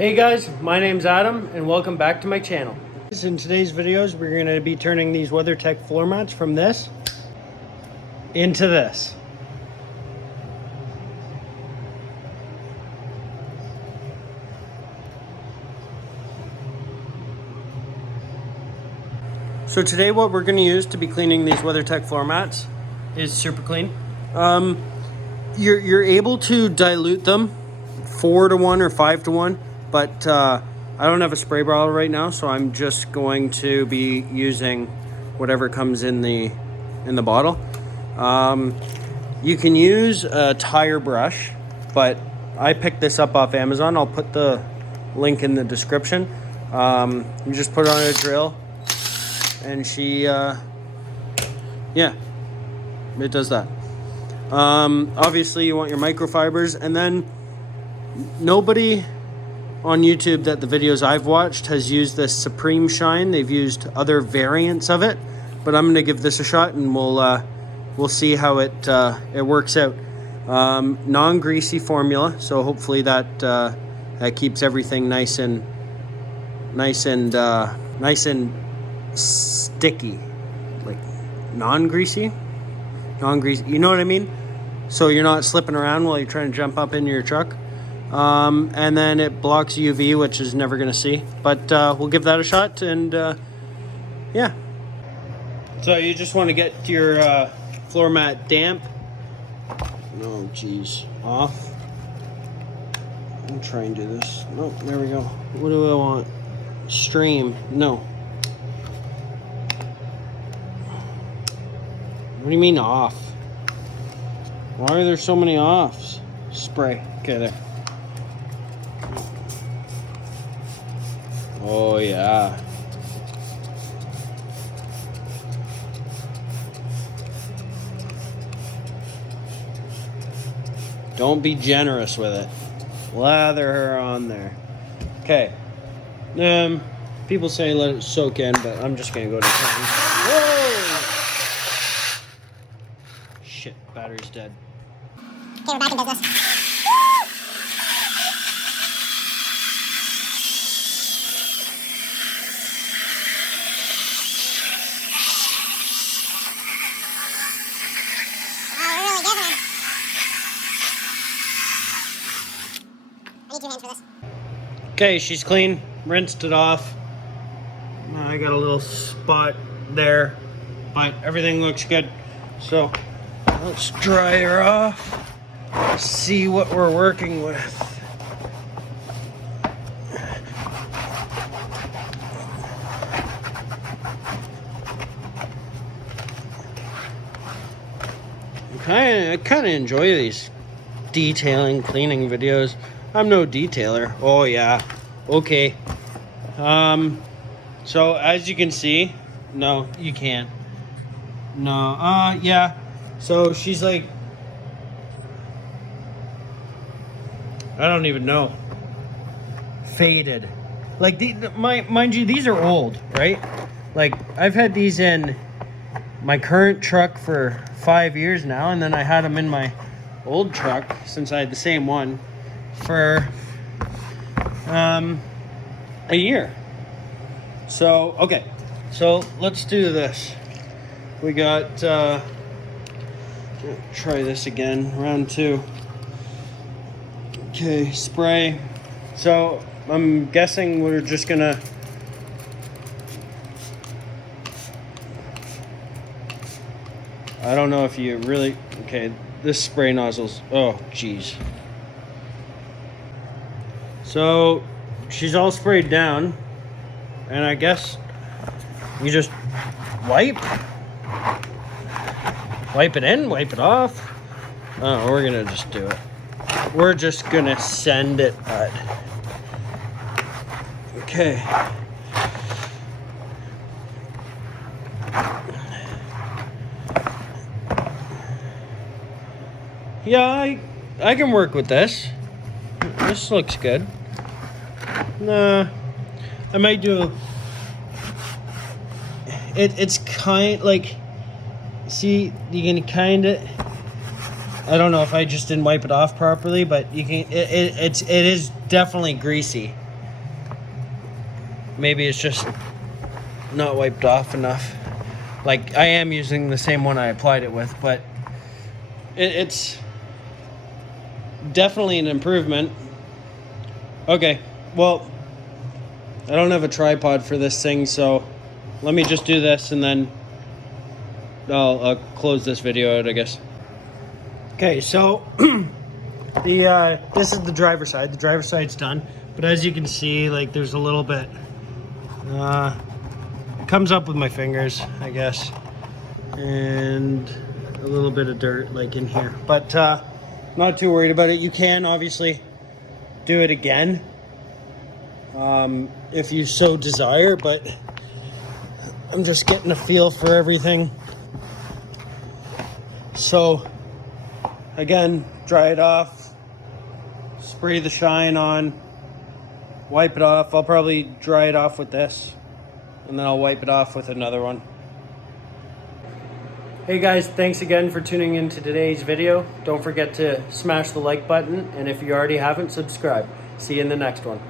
Hey guys, my name's Adam and welcome back to my channel. In today's videos, we're going to be turning these WeatherTech floor mats from this into this. So today what we're going to use to be cleaning these WeatherTech floor mats is Super Clean. You're able to dilute them 4-to-1 or 5-to-1. But I don't have a spray bottle right now, so I'm just going to be using whatever comes in the bottle. You can use a tire brush, but I picked this up off Amazon. I'll put the link in the description. You just put it on a drill, and yeah, it does that. Obviously, you want your microfibers, and then nobody on YouTube that the videos I've watched has used this Supreme Shine. They've used other variants of it, but I'm gonna give this a shot and we'll see how it works out. Non-greasy formula, so hopefully that keeps everything nice and sticky, like non-greasy. You know what I mean? So you're not slipping around while you're trying to jump up into your truck. And then it blocks UV, which is never going to see. But we'll give that a shot, and yeah. So you just want to get your floor mat damp. Oh, geez. Off. I'll try and do this. Oh, there we go. What do I want? Stream. No. What do you mean off? Why are there so many offs? Spray. Okay, there. Oh, yeah. Don't be generous with it. Lather her on there. Okay. People say let it soak in, but I'm just gonna go to town. Whoa! Shit, battery's dead. Okay, we're back in business. Okay, she's clean, rinsed it off. I got a little spot there, but everything looks good. So let's dry her off, see what we're working with. I kind of enjoy these detailing, cleaning videos. I'm no detailer. Oh yeah. Okay. So as you can see, no, you can't. No. Yeah. So she's like, I don't even know. Faded. Like mind you, these are old, right? Like I've had these in my current truck for 5 years now, and then I had them in my old truck since I had the same one for a year. So okay, so let's do this. We got try this again, round 2. Okay, spray. So I'm guessing we're just gonna I don't know if you really okay, this spray nozzle's geez. So she's all sprayed down, and I guess you just wipe it in, wipe it off. Oh, we're gonna just do it. We're just gonna send it, bud. Okay. Yeah, I can work with this. This looks good. Nah, I might do it's kind like, see, you can kind of, I don't know if I just didn't wipe it off properly, but you can, it is definitely greasy. maybe it's just not wiped off enough. Like, I am using the same one I applied it with, but it's definitely an improvement. Okay, well, I don't have a tripod for this thing, so let me just do this and then I'll close this video out, I guess. Okay, so this is the driver's side. The driver's side's done, but as you can see, like, there's a little bit. It comes up with my fingers, I guess, and a little bit of dirt, like, in here. But not too worried about it. You can obviously do it again if you so desire, but I'm just getting a feel for everything. So again, dry it off, spray the shine on, wipe it off. I'll probably dry it off with this, and then I'll wipe it off with another one. Hey guys, thanks again for tuning in to today's video. Don't forget to smash the like button, and if you already haven't, subscribe. See you in the next one.